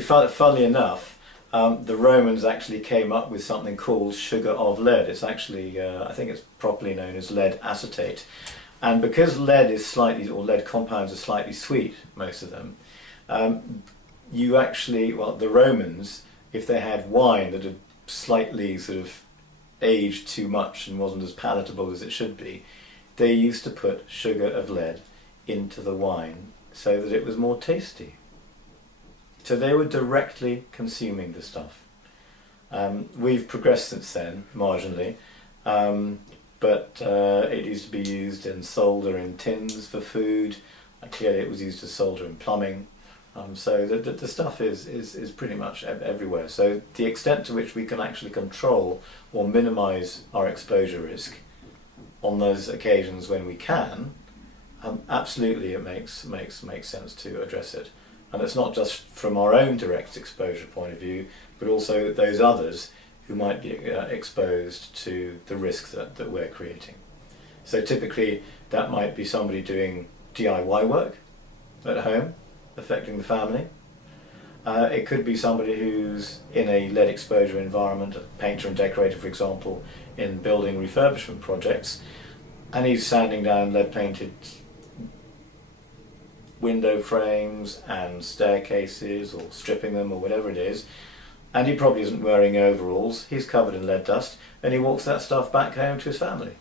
Funnily enough, the Romans actually came up with something called sugar of lead. It's actually, I think it's properly known as lead acetate. And because lead is slightly, or lead compounds are slightly sweet, most of them, you actually, well, the Romans, if they had wine that had slightly sort of aged too much and wasn't as palatable as it should be, they used to put sugar of lead into the wine so that it was more tasty. So they were directly consuming the stuff. We've progressed since then, marginally, but it used to be used in solder in tins for food. Clearly it was used as solder in plumbing. So the stuff is pretty much everywhere. So the extent to which we can actually control or minimise our exposure risk on those occasions when we can, absolutely it makes sense to address it. And it's not just from our own direct exposure point of view, but also those others who might be exposed to the risk that we're creating. So typically that might be somebody doing DIY work at home, affecting the family. It could be somebody who's in a lead exposure environment, a painter and decorator for example, in building refurbishment projects, and he's sanding down lead painted window frames and staircases, or stripping them, or whatever it is, and he probably isn't wearing overalls, he's covered in lead dust, and he walks that stuff back home to his family.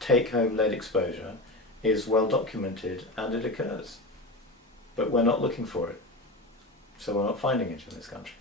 Take-home lead exposure is well documented and it occurs, but we're not looking for it, so we're not finding it in this country.